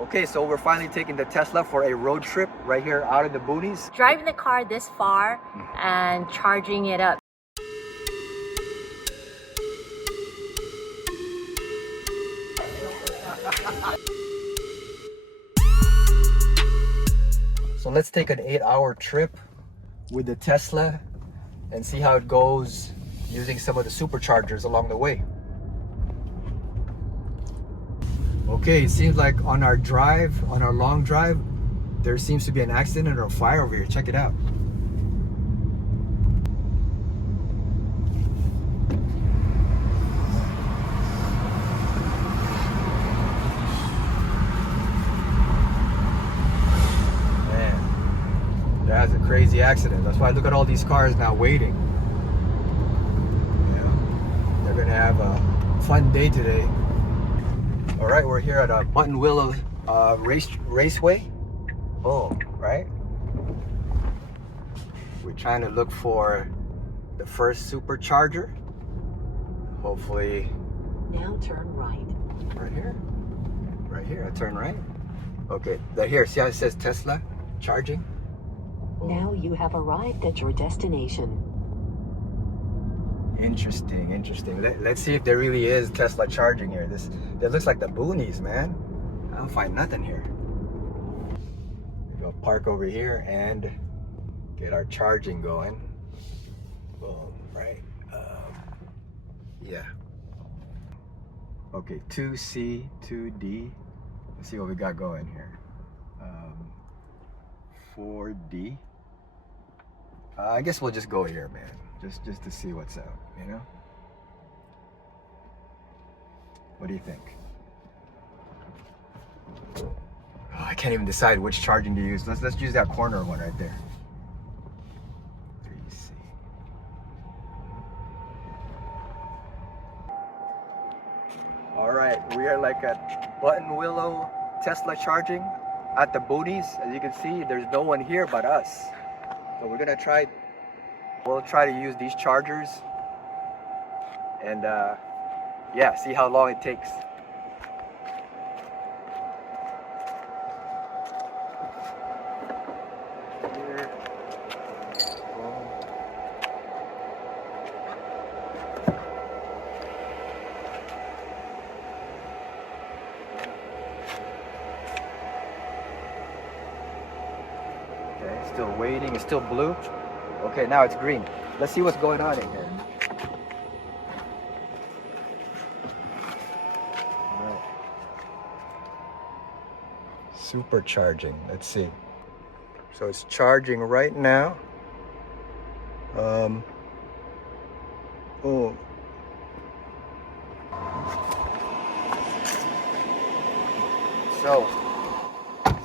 Okay, so we're finally taking the Tesla for a road trip right here out in the boonies. Driving the car this far and charging it up. So let's take an 8-hour trip with the Tesla and see how it goes using some of the superchargers along the way. Okay, it seems like on our long drive, there seems to be an accident or a fire over here. Check it out. Man, that's a crazy accident. That's why look at all these cars now waiting. Yeah, they're gonna have a fun day today. All right, we're here at a Buttonwillow raceway. Oh, right. We're trying to look for the first supercharger. Hopefully. Now turn right. Right here. Right here. I turn right. Okay. Here. See how it says Tesla charging? Oh. Now you have arrived at your destination. Interesting. Interesting. Let's see if there really is Tesla charging here. It looks like the boonies, man. I don't find nothing here. We'll park over here and get our charging going. Boom, right? Yeah. Okay, 2C, 2D. Let's see what we got going here. 4D. I guess we'll just go here, man. Just to see what's out, you know? What do you think? Oh, I can't even decide which charging to use. Let's use that corner one right there. 3C. All right, we are like at Buttonwillow Tesla charging at the boonies. As you can see, there's no one here but us. So we'll try to use these chargers and yeah, see how long it takes. Okay, still waiting. It's still blue. Okay, now it's green. Let's see what's going on in here. All right. Supercharging. Let's see. So it's charging right now. Oh. So,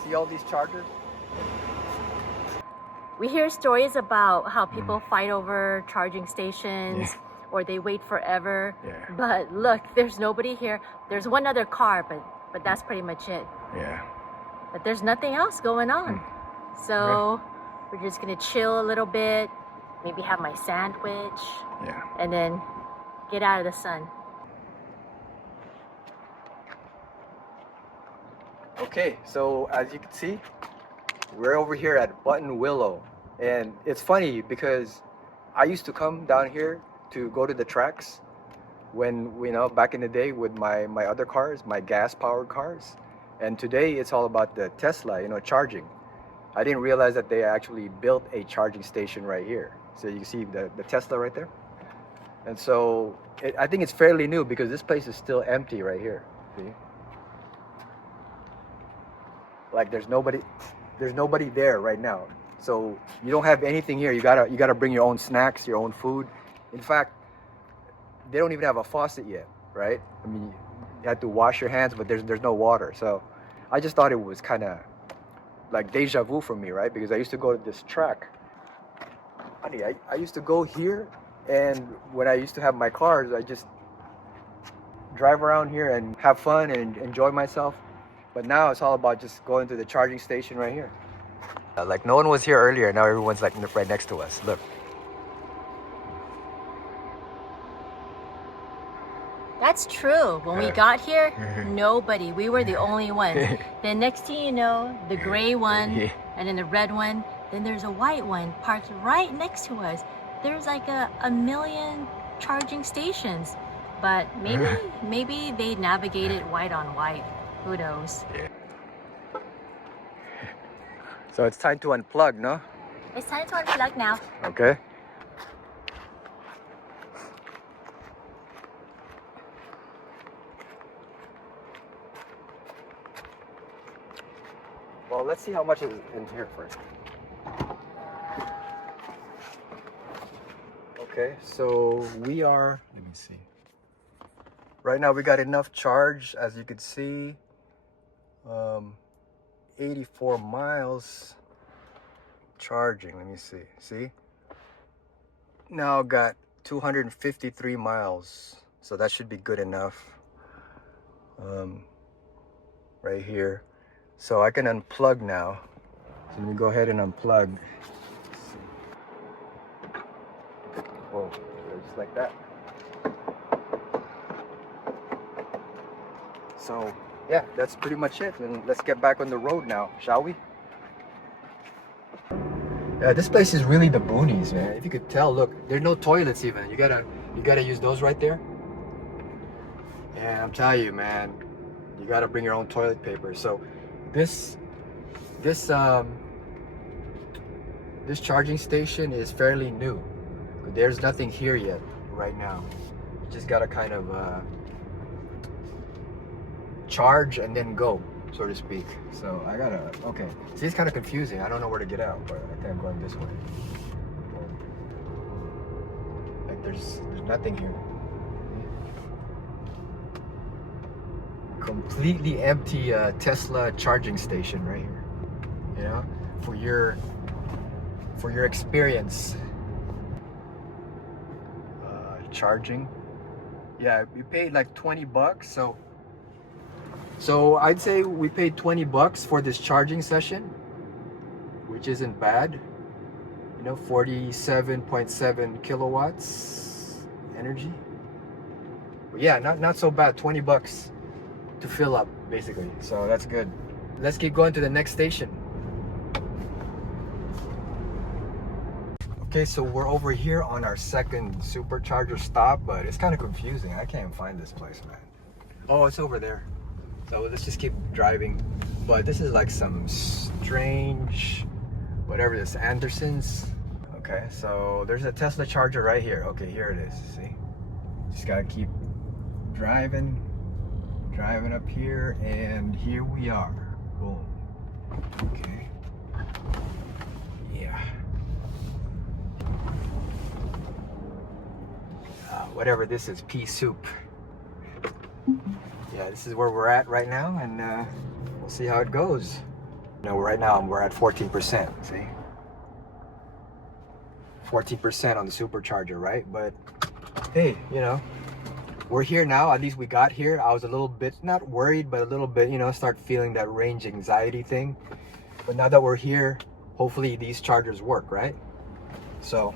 see all these chargers? We hear stories about how people fight over charging stations or they wait forever. Yeah. But look, there's nobody here. There's one other car, but that's pretty much it. Yeah. But there's nothing else going on. So we're just gonna chill a little bit, maybe have my sandwich, and then get out of the sun. Okay, so as you can see, we're over here at Buttonwillow, and it's funny because I used to come down here to go to the tracks when, you know, back in the day with my other cars, my gas-powered cars, and today it's all about the Tesla, you know, charging. I didn't realize that they actually built a charging station right here. So you can see the Tesla right there, and so I think it's fairly new because this place is still empty right here. See? Like there's nobody there right now. So you don't have anything here. You gotta bring your own snacks, your own food. In fact, they don't even have a faucet yet, right? I mean, you have to wash your hands, but there's no water. So I just thought it was kind of like deja vu for me, right? Because I used to go to this track. Honey, I used to go here, and when I used to have my cars, I just drive around here and have fun and enjoy myself. But now it's all about just going to the charging station right here. Like no one was here earlier, now everyone's like right next to us. Look. That's true. When we got here, nobody. We were the only ones. Then next thing you know, the gray one and then the red one. Then there's a white one parked right next to us. There's like a million charging stations. But maybe they navigated white on white. Who knows? So it's time to unplug, no? It's time to unplug now. Okay. Well, let's see how much is in here first. Okay, so we are, let me see. Right now we got enough charge, as you can see, 84 miles charging. Let me see. Now got 253 miles, so that should be good enough. Right here. So I can unplug now. So let me go ahead and unplug. Whoa, just like that. So yeah, that's pretty much it. And let's get back on the road now, shall we? Yeah, this place is really the boonies, man. If you could tell, look, there's no toilets even. You gotta use those right there. Yeah, I'm telling you, man, you gotta bring your own toilet paper. So this charging station is fairly new. There's nothing here yet right now. You just gotta kind of charge and then go, so to speak. So I gotta, okay. See, it's kind of confusing. I don't know where to get out, but I think I'm going this way. Like there's nothing here. Completely empty Tesla charging station right here. You know, for your experience. Charging. Yeah, we paid like 20 bucks. So I'd say we paid 20 bucks for this charging session, which isn't bad. You know, 47.7 kilowatts energy. But yeah, not so bad. 20 bucks to fill up, basically. So that's good. Let's keep going to the next station. Okay, so we're over here on our second Supercharger stop, but it's kind of confusing. I can't find this place, man. Oh, it's over there. So let's just keep driving. But this is like some strange, whatever this, Anderson's. Okay, so there's a Tesla charger right here. Okay, here it is, see? Just gotta keep driving up here, and here we are. Boom. Okay. Yeah. Whatever this is, pea soup. Yeah, this is where we're at right now, and we'll see how it goes. You know, right now we're at 14%, see? 14% on the Supercharger, right? But hey, you know, we're here now. At least we got here. I was a little bit, not worried, but a little bit, you know, start feeling that range anxiety thing. But now that we're here, hopefully these chargers work, right? So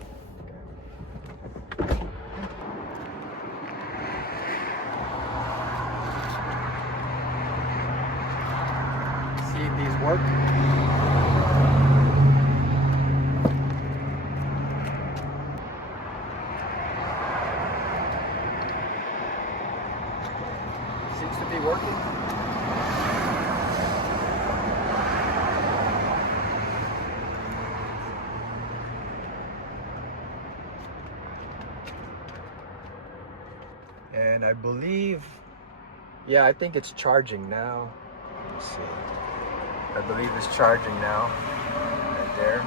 see if these work. Seems to be working. And I believe, yeah, I think it's charging now. Let's see. I believe it's charging now, right there.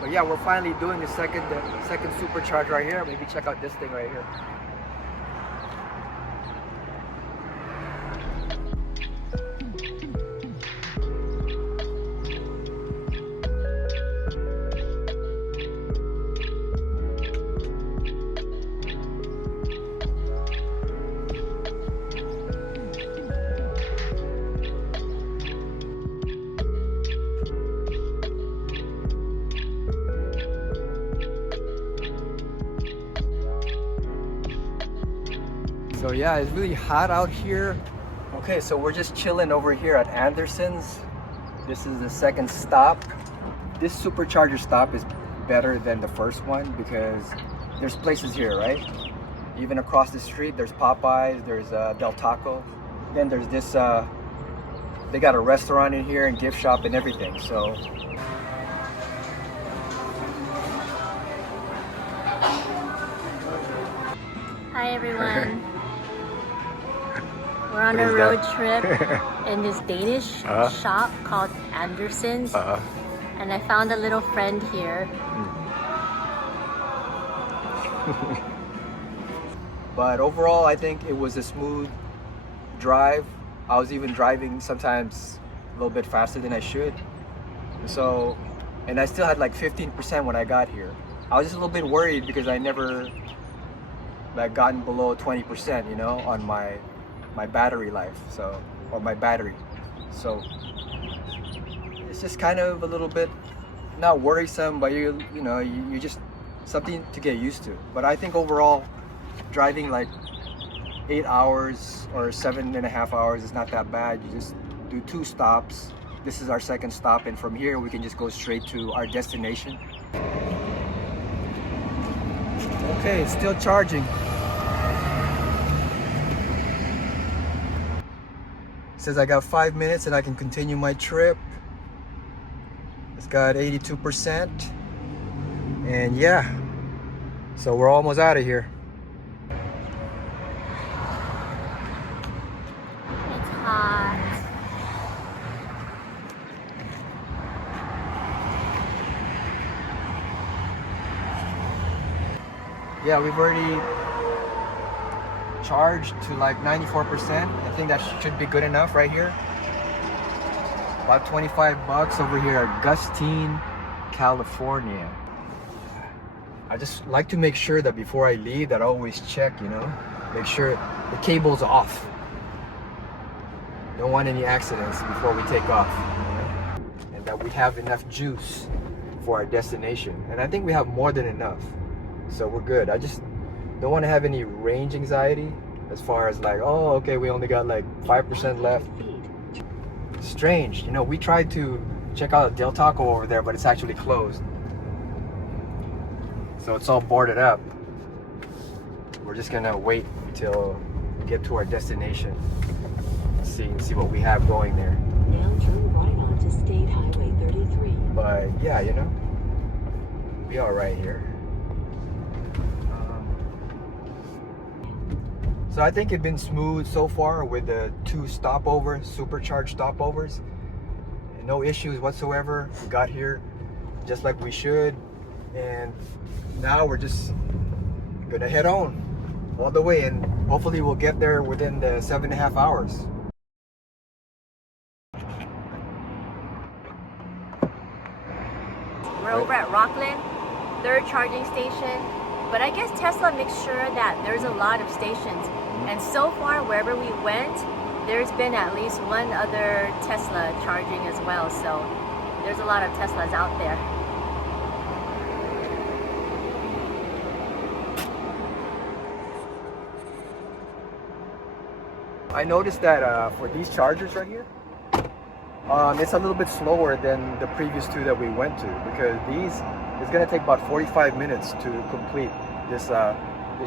But yeah, we're finally doing the second Supercharger right here. Maybe check out this thing right here. So yeah, it's really hot out here. Okay, so we're just chilling over here at Anderson's. This is the second stop. This Supercharger stop is better than the first one because there's places here, right? Even across the street, there's Popeyes, there's Del Taco. Then there's this, they got a restaurant in here and gift shop and everything, so. Hi everyone. We're on What a is road that? trip in this Danish shop called Anderson's. And I found a little friend here. But overall, I think it was a smooth drive. I was even driving sometimes a little bit faster than I should. So, and I still had like 15% when I got here. I was just a little bit worried because I never like gotten below 20%, you know, on my battery life. So, or my battery. So, it's just kind of a little bit not worrisome, but you know, you just something to get used to. But I think overall, driving like 8 hours or 7.5 hours is not that bad. You just do 2 stops. This is our second stop, and from here we can just go straight to our destination. Okay, it's still charging. It says I got 5 minutes and I can continue my trip. It's got 82%. And yeah, so we're almost out of here. It's hot. Yeah, we've already charged to like 94%. I think that should be good enough right here. About 25 bucks over here at Gustine, California. I just like to make sure that before I leave that I always check, you know, make sure the cable's off. Don't want any accidents before we take off, you know? And that we have enough juice for our destination. And I think we have more than enough, so we're good. I just don't want to have any range anxiety as far as like, oh, okay, we only got like 5% left. Strange, you know, we tried to check out Del Taco over there, but it's actually closed. So it's all boarded up. We're just gonna wait until we get to our destination. See what we have going there. Now turn right onto State Highway 33. But yeah, you know, be all right here. So I think it's been smooth so far with the 2 stopovers, supercharged stopovers. And no issues whatsoever. We got here just like we should. And now we're just gonna head on all the way, and hopefully we'll get there within the 7.5 hours. We're over at Rockland, 3rd charging station. But I guess Tesla makes sure that there's a lot of stations. And so far, wherever we went, there's been at least one other Tesla charging as well. So there's a lot of Teslas out there. I noticed that for these chargers right here, it's a little bit slower than the previous 2 that we went to, because these it's going to take about 45 minutes to complete this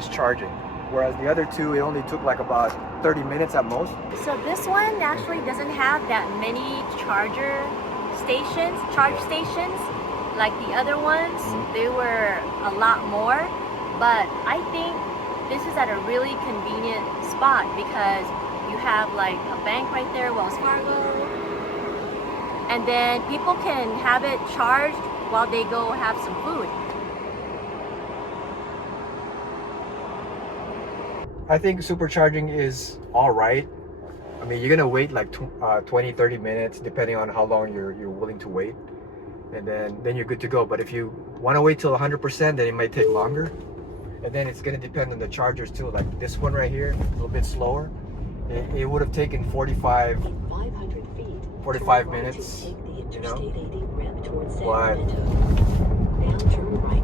charging, whereas the other 2 it only took like about 30 minutes at most. So this one actually doesn't have that many charge stations like the other ones. They were a lot more, but I think this is at a really convenient spot because you have like a bank right there, Wells Fargo, and then people can have it charged while they go have some food. I think supercharging is all right. I mean, you're gonna wait like 20-30 minutes depending on how long you're willing to wait, and then you're good to go. But if you want to wait till 100%, then it might take longer, and then it's gonna depend on the chargers too. Like this one right here, a little bit slower. It would have taken 45 minutes, you know, but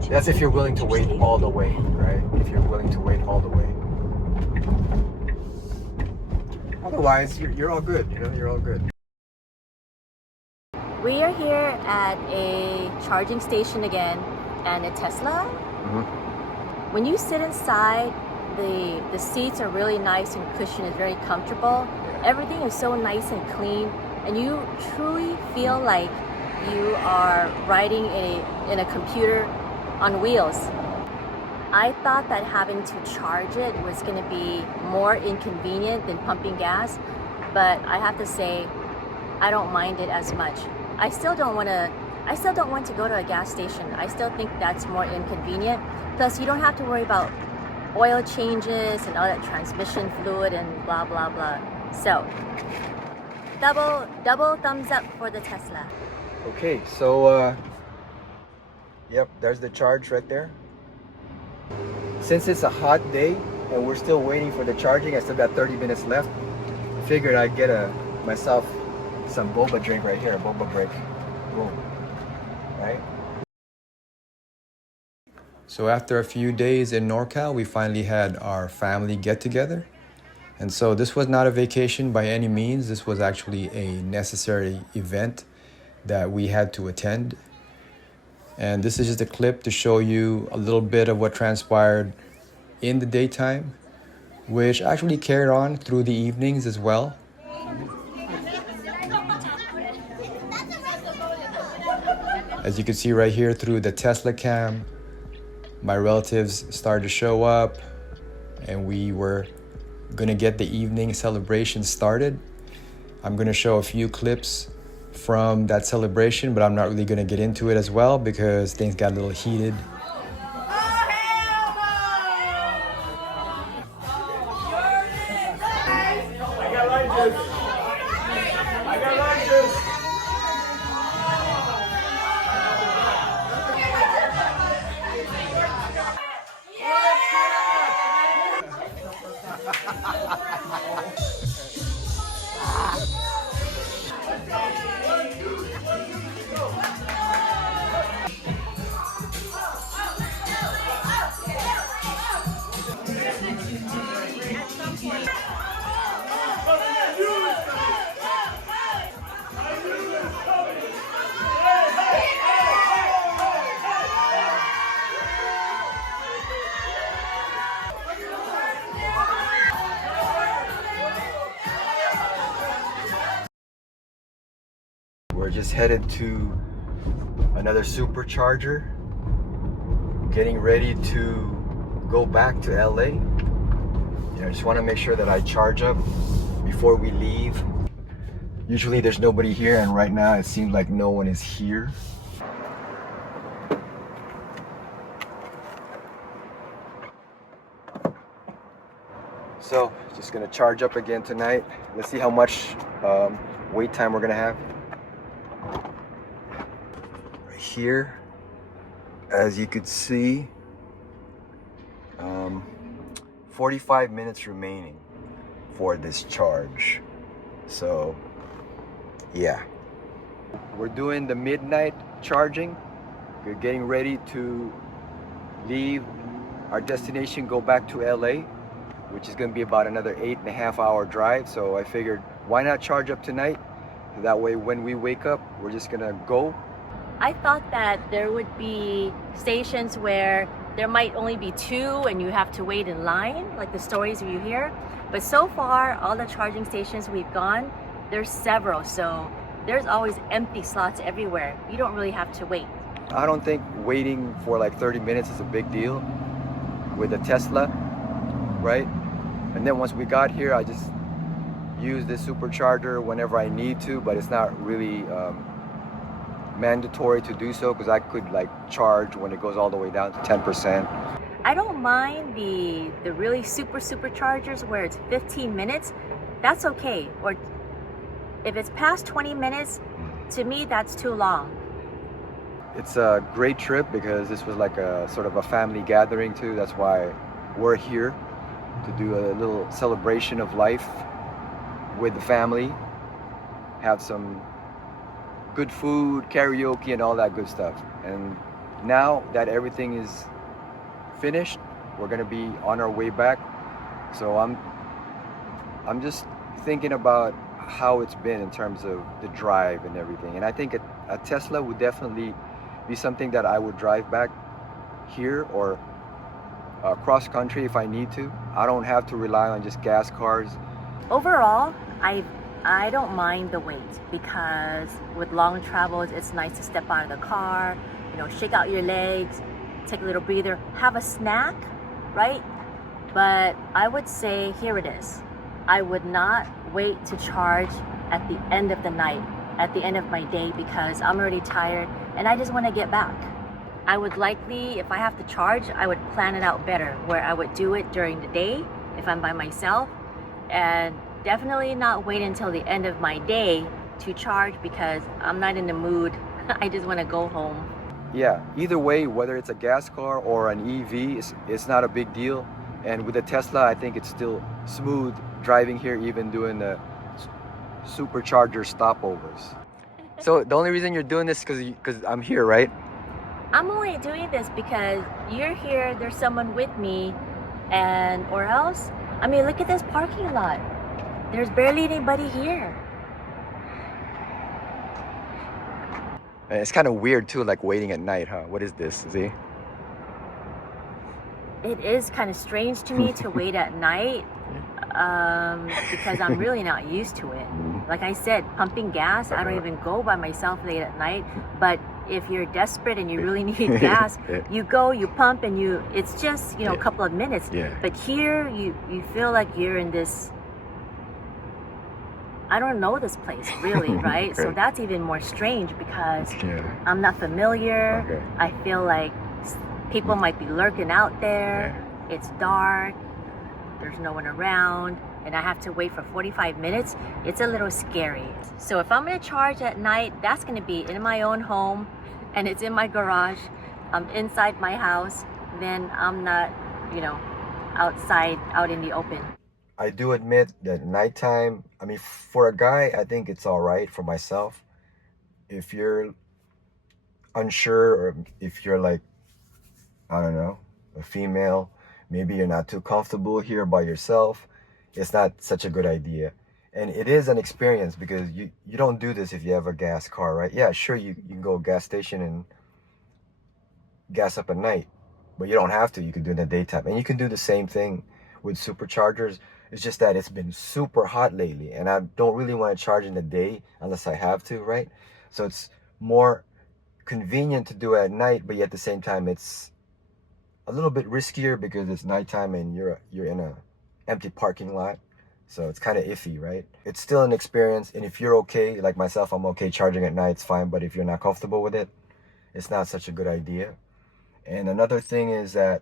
that's if you're willing to wait all the way, right? If you're willing to wait all the way. Otherwise, you're all good. You know, you're all good. We are here at a charging station again, and a Tesla. When you sit inside, the seats are really nice and cushioned. It's very comfortable. Everything is so nice and clean, and you truly feel like you are riding in a computer on wheels. I thought that having to charge it was going to be more inconvenient than pumping gas, but I have to say I don't mind it as much. I still don't want to go to a gas station. I still think that's more inconvenient. Plus, you don't have to worry about oil changes and all that transmission fluid and blah blah blah. So, double thumbs up for the Tesla. Okay, so yep, there's the charge right there. Since it's a hot day and we're still waiting for the charging, I still got 30 minutes left. Figured I'd get myself some boba drink right here, a boba break. Boom. Right? So after a few days in NorCal, we finally had our family get together. And so this was not a vacation by any means. This was actually a necessary event that we had to attend. And this is just a clip to show you a little bit of what transpired in the daytime, which actually carried on through the evenings as well. As you can see right here through the Tesla cam, my relatives started to show up and we were gonna get the evening celebration started. I'm gonna show a few clips from that celebration, but I'm not really gonna get into it as well because things got a little heated. We're just headed to another Supercharger, getting ready to go back to LA. You know, I just want to make sure that I charge up before we leave. Usually there's nobody here, and right now it seems like no one is here. So, just gonna charge up again tonight. Let's see how much wait time we're gonna have. Right here, as you could see, 45 minutes remaining for this charge. So, yeah. We're doing the midnight charging. We're getting ready to leave our destination, go back to LA, which is going to be about another 8.5 hour drive. So I figured, why not charge up tonight? That way when we wake up, we're just going to go. I thought that there would be stations where there might only be 2 and you have to wait in line, like the stories you hear. But so far, all the charging stations we've gone, there's several. So there's always empty slots everywhere. You don't really have to wait. I don't think waiting for like 30 minutes is a big deal with a Tesla, right? And then once we got here, I just use this Supercharger whenever I need to, but it's not really mandatory to do so because I could like charge when it goes all the way down to 10%. I don't mind the really superchargers where it's 15 minutes. That's okay. Or if it's past 20 minutes, to me that's too long. It's a great trip because this was like a sort of a family gathering too. That's why we're here, to do a little celebration of life with the family, have some good food, karaoke, and all that good stuff. And now that everything is finished, we're gonna be on our way back. So I'm just thinking about how it's been in terms of the drive and everything. And I think a Tesla would definitely be something that I would drive back here or cross country if I need to. I don't have to rely on just gas cars. Overall, I don't mind the wait because with long travels, it's nice to step out of the car, shake out your legs, take a little breather, have a snack, right? But I would say, here it is. I would not wait to charge at the end of the night, at the end of my day, because I'm already tired and I just want to get back. I would likely, if I have to charge, I would plan it out better, where I would do it during the day if I'm by myself, and definitely not wait until the end of my day to charge because I'm not in the mood. I just want to go home. Yeah, either way, whether it's a gas car or an EV, it's not a big deal. And with the Tesla, I think it's still smooth driving here, even doing the Supercharger stopovers. So the only reason you're doing this is because I'm here, right? I'm only doing this because you're here, there's someone with me, or else, I mean, look at this parking lot. There's barely anybody here. It's kind of weird too, like waiting at night, huh? What is this, see? It is kind of strange to me to wait at night because I'm really not used to it. Like I said, pumping gas, I don't even go by myself late at night. But if you're desperate and you really need gas, you go, you pump, and it's just, a couple of minutes. But here, you feel like you're in this, I don't know this place really, right? So that's even more strange because I'm not familiar. I feel like people might be lurking out there. It's dark. There's no one around. And I have to wait for 45 minutes. It's a little scary. So if I'm going to charge at night, that's going to be in my own home and it's in my garage. I'm inside my house. Then I'm not, outside, out in the open. I do admit that nighttime, I mean, for a guy, I think it's all right. For myself, if you're unsure or if you're like, I don't know, a female, maybe you're not too comfortable here by yourself, it's not such a good idea. And it is an experience because you don't do this if you have a gas car, right? Yeah, sure, you can go gas station and gas up at night, but you don't have to. You can do it in the daytime. And you can do the same thing with Superchargers. It's just that it's been super hot lately and I don't really want to charge in the day unless I have to, right? So it's more convenient to do it at night, but yet at the same time it's a little bit riskier because it's nighttime and you're in a empty parking lot. So it's kind of iffy, right? It's still an experience, and if you're okay, like myself, I'm okay charging at night, it's fine. But if you're not comfortable with it, it's not such a good idea. And another thing is that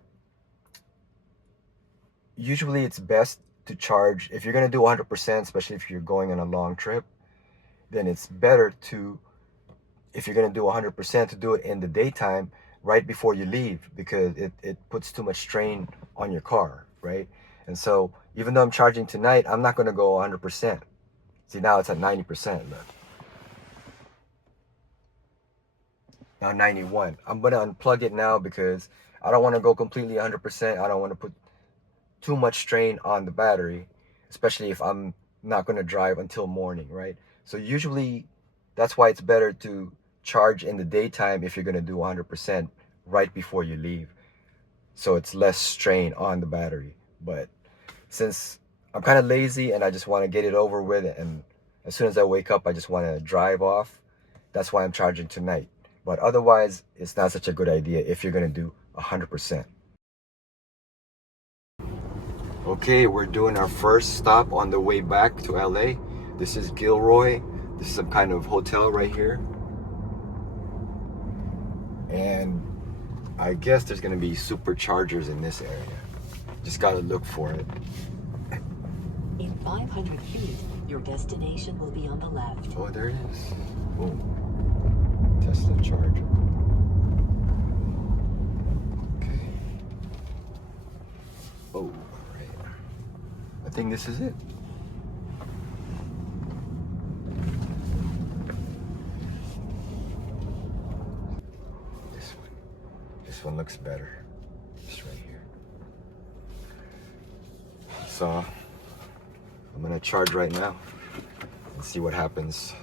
usually it's best to charge, if you're going to do 100%, especially if you're going on a long trip, then it's better to, if you're going to do 100%, to do it in the daytime right before you leave, because it puts too much strain on your car, right? And so even though I'm charging tonight, I'm not going to go 100%. See, now it's at 90%. Look. Now 91. I'm going to unplug it now because I don't want to go completely 100%. I don't want to put too much strain on the battery, especially if I'm not going to drive until morning, right? So usually that's why it's better to charge in the daytime if you're going to do 100% right before you leave, so it's less strain on the battery. But since I'm kind of lazy and I just want to get it over with, and as soon as I wake up I just want to drive off, that's why I'm charging tonight. But otherwise it's not such a good idea if you're going to do 100%. Okay, we're doing our first stop on the way back to LA. This is Gilroy. This is some kind of hotel right here. And I guess there's gonna be Superchargers in this area. Just gotta look for it. In 500 feet, your destination will be on the left. Oh, there it is. Oh, Tesla charger. Okay. Oh, all right. I think this is it. This one looks better. Just right here. So I'm gonna charge right now and see what happens.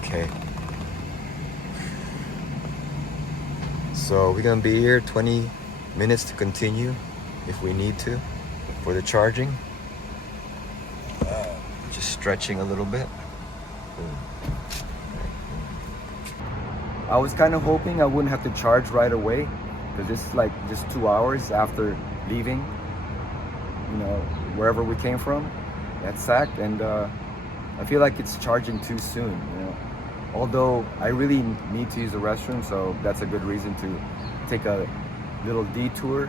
Okay. So we're gonna be here 20 minutes to continue if we need to for the charging. Just stretching a little bit. I was kind of hoping I wouldn't have to charge right away because it's like just 2 hours after leaving, you know, wherever we came from, that SAC, and I feel like it's charging too soon, you know. Although I really need to use the restroom, so that's a good reason to take a little detour.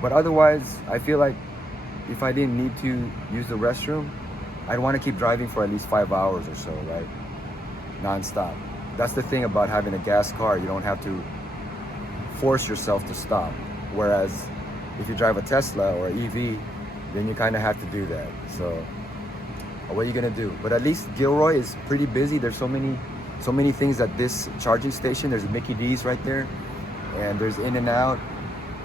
But otherwise, I feel like if I didn't need to use the restroom, I'd want to keep driving for at least 5 hours or so, right? Non-stop. That's the thing about having a gas car. You don't have to force yourself to stop. Whereas if you drive a Tesla or EV, then you kind of have to do that. So what are you gonna do? But at least Gilroy is pretty busy. There's so many things at this charging station. There's Mickey D's right there, and there's In-N-Out.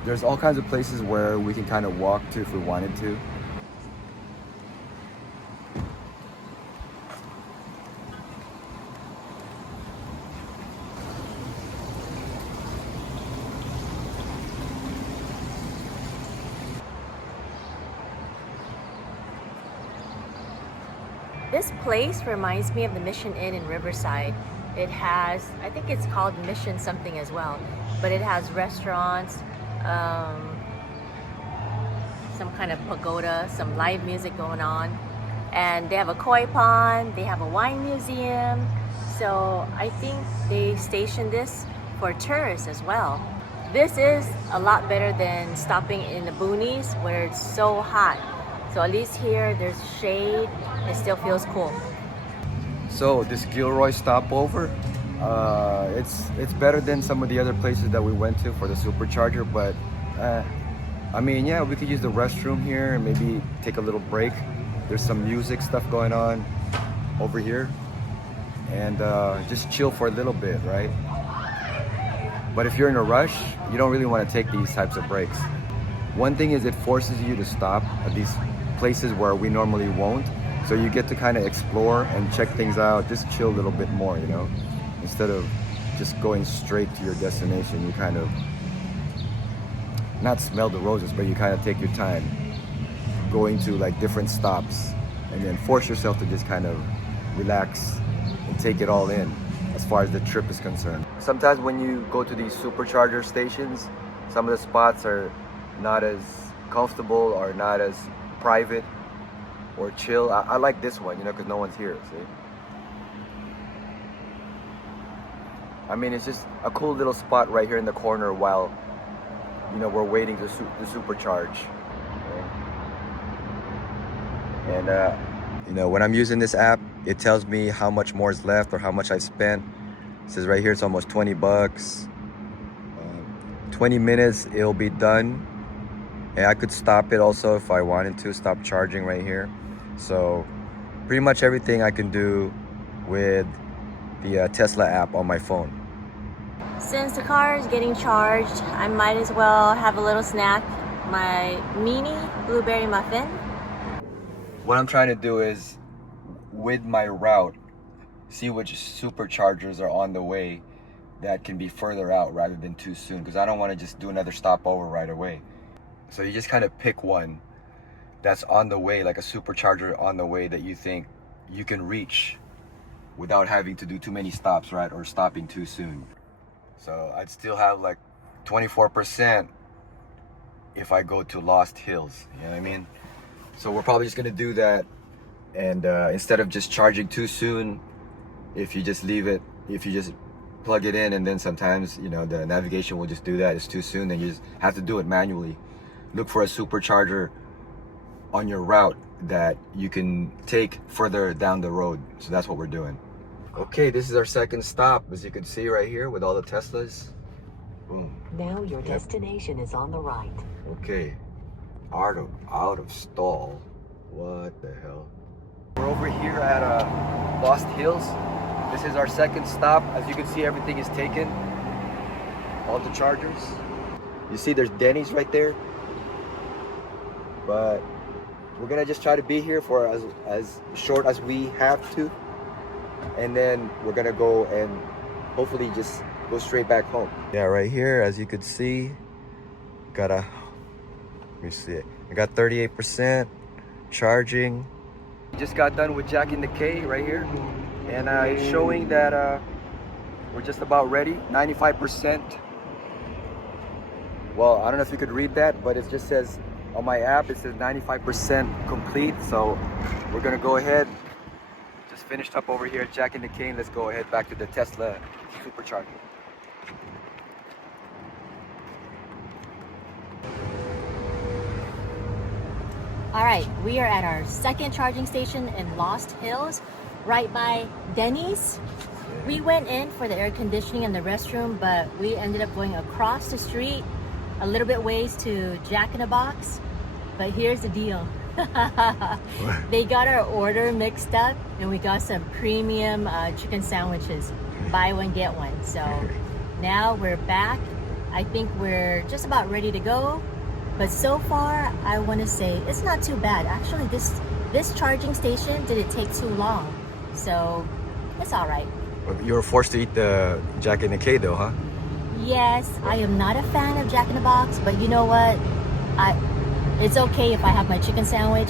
There's all kinds of places where we can kind of walk to if we wanted to. This place reminds me of the Mission Inn in Riverside. It has, I think it's called Mission something as well, but it has restaurants, some kind of pagoda, some live music going on, and they have a koi pond, they have a wine museum. So I think they stationed this for tourists as well. This is a lot better than stopping in the boonies where it's so hot. So at least here there's shade, it still feels cool. So this Gilroy stopover, it's better than some of the other places that we went to for the Supercharger, but I mean, yeah, we could use the restroom here and maybe take a little break. There's some music stuff going on over here, and just chill for a little bit, right? But if you're in a rush, you don't really want to take these types of breaks. One thing is it forces you to stop at these places where we normally won't. So you get to kind of explore and check things out, just chill a little bit more, you know? Instead of just going straight to your destination, you kind of, not smell the roses, but you kind of take your time going to like different stops and then force yourself to just kind of relax and take it all in as far as the trip is concerned. Sometimes when you go to these Supercharger stations, some of the spots are not as comfortable or not as private or chill. I like this one, you know, because no one's here, see? I mean, it's just a cool little spot right here in the corner while, you know, we're waiting to supercharge. And, you know, when I'm using this app, it tells me how much more is left or how much I spent. It says right here it's almost 20 bucks. 20 minutes, it'll be done. And I could stop it also if I wanted to, stop charging right here. So pretty much everything I can do with the Tesla app on my phone. Since the car is getting charged, I might as well have a little snack. My mini blueberry muffin. What I'm trying to do is, with my route, see which Superchargers are on the way that can be further out rather than too soon, because I don't want to just do another stopover right away. So you just kind of pick one that's on the way, like a Supercharger on the way that you think you can reach without having to do too many stops, right? Or stopping too soon. So I'd still have like 24% if I go to Lost Hills, you know what I mean? So we're probably just gonna do that. And instead of just charging too soon, if you just leave it, if you just plug it in and then sometimes, you know, the navigation will just do that, it's too soon, then you just have to do it manually. Look for a Supercharger on your route that you can take further down the road. So that's what we're doing. Okay, this is our second stop, as you can see right here with all the Teslas. Boom. Now your destination is on the right. Okay, out of stall. What the hell? We're over here at Lost Hills. This is our second stop. As you can see, everything is taken. All the chargers. You see there's Denny's right there. But we're gonna just try to be here for as short as we have to. And then we're gonna go and hopefully just go straight back home. Yeah, right here, as you could see, let me see it. I got 38% charging. Just got done with jacking the K right here. And it's showing that we're just about ready, 95%. Well, I don't know if you could read that, but it just says, on my app, it says 95% complete. So we're gonna go ahead, just finished up over here jacking the K, and let's go ahead back to the Tesla Supercharger. All right, we are at our second charging station in Lost Hills, right by Denny's. We went in for the air conditioning and the restroom, but we ended up going across the street a little bit ways to Jack in the Box. But here's the deal. They got our order mixed up, and we got some premium chicken sandwiches, buy one get one. So now we're back. I think we're just about ready to go. But so far, I want to say it's not too bad. Actually, this charging station didn't take too long, so it's all right. You were forced to eat the Jack in the K though, huh? Yes, I am not a fan of Jack in the Box, but you know what? It's okay if I have my chicken sandwich.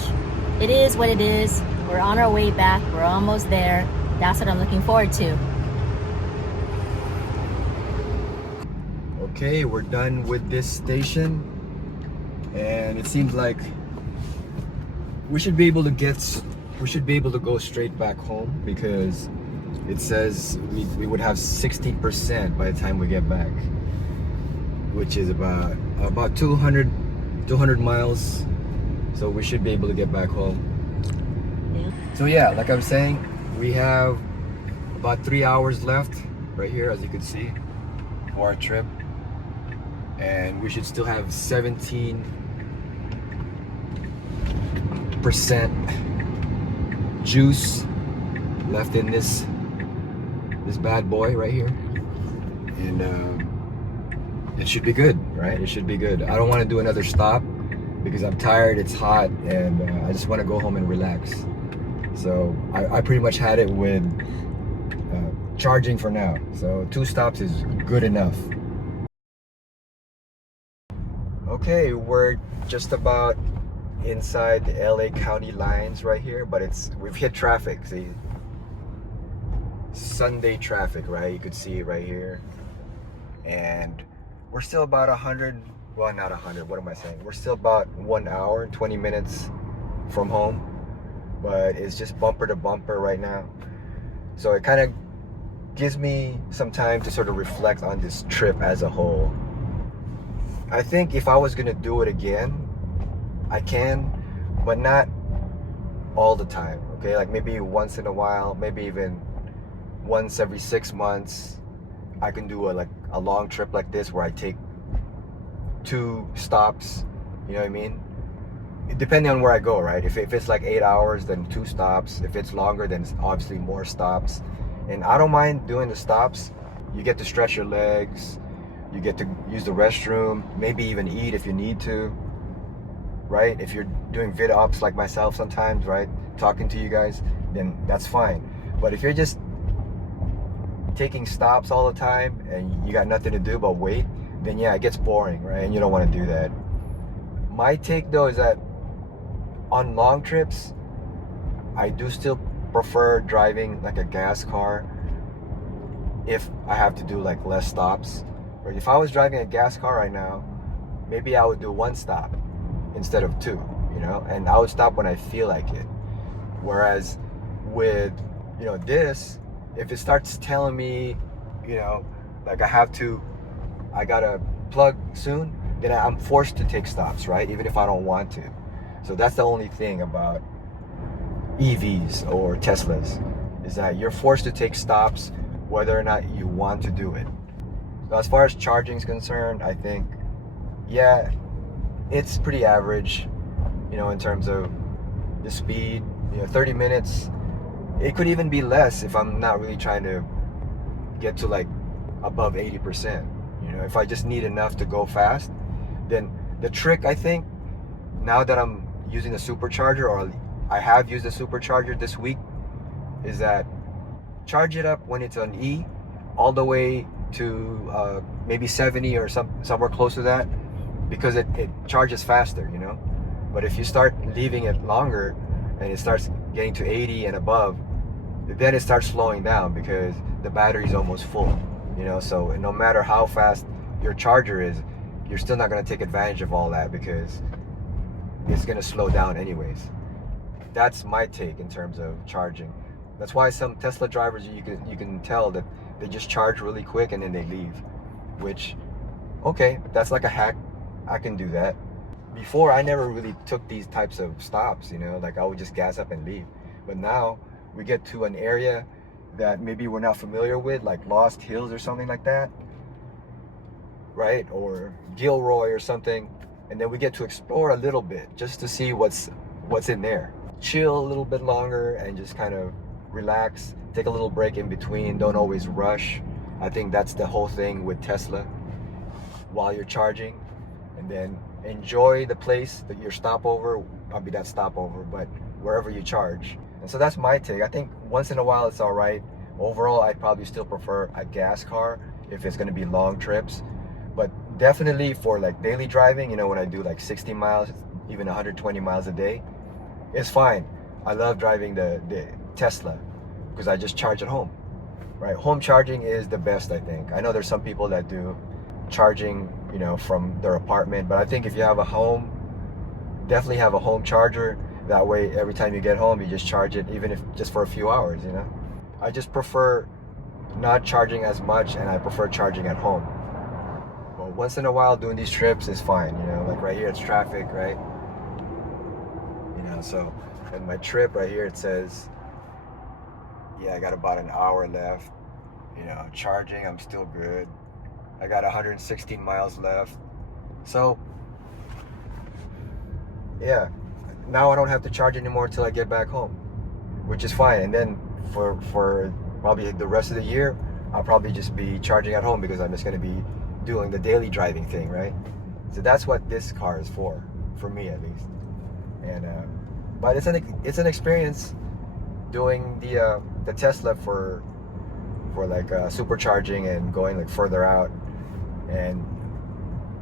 It is what it is. We're on our way back. We're almost there. That's what I'm looking forward to. Okay, we're done with this station. And it seems like we should be able to go straight back home, because it says we would have 60% by the time we get back, which is about 200 miles. So we should be able to get back home. Yeah. So yeah, like I was saying, we have about 3 hours left right here, as you can see, for our trip. And we should still have 17% juice left in this bad boy right here, and it should be good, right? It should be good. I don't want to do another stop because I'm tired, it's hot, and I just want to go home and relax. So I pretty much had it with charging for now. So 2 stops is good enough. Okay, we're just about inside the LA County lines right here, but we've hit traffic. See, Sunday traffic, right? You could see it right here. And we're still about 100, well, not 100, what am I saying? We're still about 1 hour and 20 minutes from home, but it's just bumper to bumper right now. So it kind of gives me some time to sort of reflect on this trip as a whole. I think if I was gonna do it again, I can, but not all the time, okay? Like maybe once in a while, maybe even once every 6 months, I can do a long trip like this where I take 2 stops, you know what I mean? Depending on where I go, right? If it's like 8 hours, then 2 stops. If it's longer, then it's obviously more stops. And I don't mind doing the stops. You get to stretch your legs, you get to use the restroom, maybe even eat if you need to, right? If you're doing vid ops like myself sometimes, right? Talking to you guys, then that's fine. But if you're just taking stops all the time and you got nothing to do but wait, then yeah, it gets boring, right? And you don't want to do that. My take though is that on long trips, I do still prefer driving like a gas car if I have to do like less stops. Or if I was driving a gas car right now, maybe I would do 1 stop instead of 2, you know, and I would stop when I feel like it. Whereas with, you know, this, if it starts telling me, you know, like I gotta plug soon, then I'm forced to take stops, right? Even if I don't want to. So that's the only thing about EVs or Teslas, is that you're forced to take stops whether or not you want to do it. So as far as charging is concerned, I think, yeah, it's pretty average, you know, in terms of the speed, 30 minutes. It could even be less if I'm not really trying to get to like above 80%. If I just need enough to go fast, then the trick, I think, now that I'm using a supercharger, or I have used a supercharger this week, is that charge it up when it's on E all the way to maybe 70 or somewhere close to that, because it charges faster, But if you start leaving it longer and it starts getting to 80 and above, then it starts slowing down because the battery is almost full, So no matter how fast your charger is, you're still not going to take advantage of all that because it's going to slow down anyways. That's my take in terms of charging. That's why some Tesla drivers, you can tell that they just charge really quick and then they leave, which, okay, that's like a hack. I can do that. Before, I never really took these types of stops, like I would just gas up and leave. But now we get to an area that maybe we're not familiar with, like Lost Hills or something like that, right? Or Gilroy or something. And then we get to explore a little bit just to see what's in there. Chill a little bit longer and just kind of relax, take a little break in between. Don't always rush. I think that's the whole thing with Tesla while you're charging. And then enjoy the place that your stopover, probably not stopover, but wherever you charge. And so that's my take. I think once in a while it's all right. Overall, I'd probably still prefer a gas car if it's going to be long trips. But definitely for like daily driving, when I do like 60 miles, even 120 miles a day, it's fine. I love driving the Tesla because I just charge at home, right? Home charging is the best, I think. I know there's some people that do charging, from their apartment, but I think if you have a home, definitely have a home charger. That way, every time you get home, you just charge it, even if just for a few hours, I just prefer not charging as much, and I prefer charging at home. But once in a while, doing these trips is fine, like right here, it's traffic, right? So, and my trip right here, it says, yeah, I got about an hour left. Charging, I'm still good. I got 116 miles left. So, yeah, now I don't have to charge anymore until I get back home, which is fine. And then for probably the rest of the year, I'll probably just be charging at home because I'm just going to be doing the daily driving thing, right? So that's what this car is for me at least. And but it's an experience doing the Tesla for like supercharging and going like further out and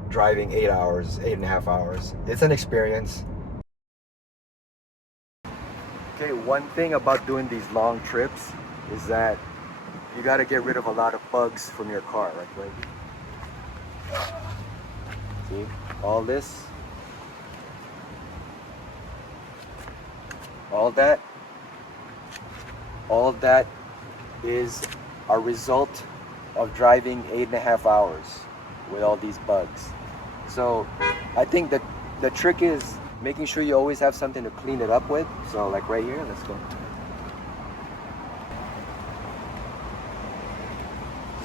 driving 8.5 hours. It's an experience. Okay, one thing about doing these long trips is that you got to get rid of a lot of bugs from your car, like right here. See, all this, all that is a result of driving 8.5 hours with all these bugs. So I think that the trick is making sure you always have something to clean it up with. So like right here, let's go.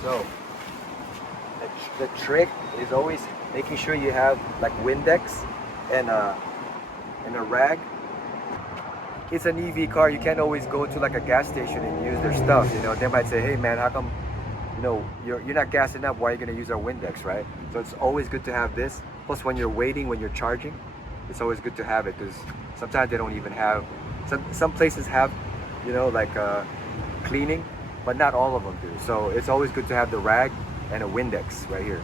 So the trick is always making sure you have like Windex and a rag. It's an EV car. You can't always go to like a gas station and use their stuff. They might say, hey man, how come you're not gassing up? Why are you going to use our Windex, right? So it's always good to have this. Plus when you're waiting, when you're charging, it's always good to have it because sometimes they don't even have, some places have, like cleaning, but not all of them do. So it's always good to have the rag and a Windex right here.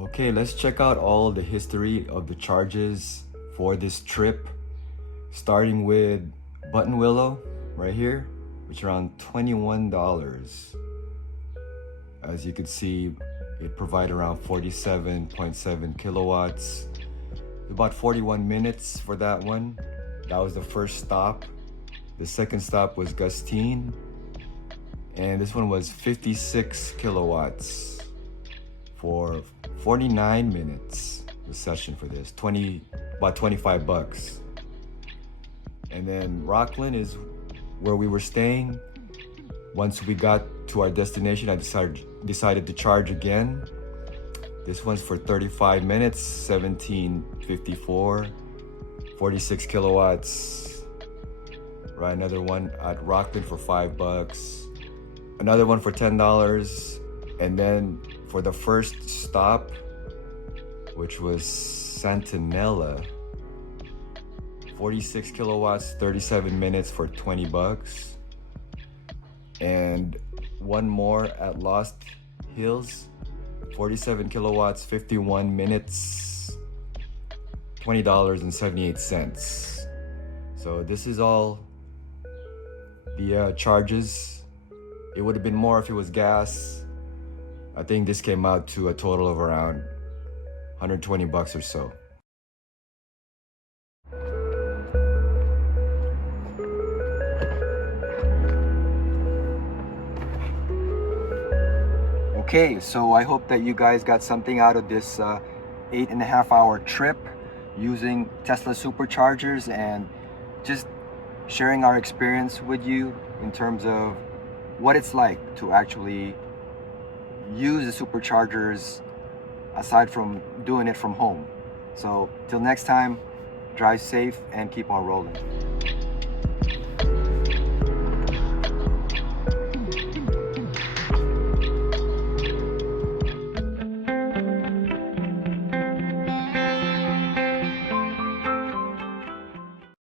Okay, let's check out all the history of the charges for this trip, starting with Buttonwillow right here, which is around $21. As you can see, it provided around 47.7 kilowatts. About 41 minutes for that one. That was the first stop. The second stop was Gustine, and this one was 56 kilowatts for 49 minutes. The session for this, about $25. And then Rockland is where we were staying. Once we got to our destination, I decided to charge again. This one's for 35 minutes, $17.54 46 kilowatts. Right, another one at Rockland for $5. Another one for $10. And then for the first stop, which was Nella, 46 kilowatts, 37 minutes for $20. And one more at Lost Hills, 47 kilowatts, 51 minutes, $20.78. So this is all the charges. It would have been more if it was gas. I think this came out to a total of around $120 or so. Okay, so I hope that you guys got something out of this 8.5-hour trip using Tesla Superchargers, and just sharing our experience with you in terms of what it's like to actually use the Superchargers aside from doing it from home. So till next time, drive safe and keep on rolling.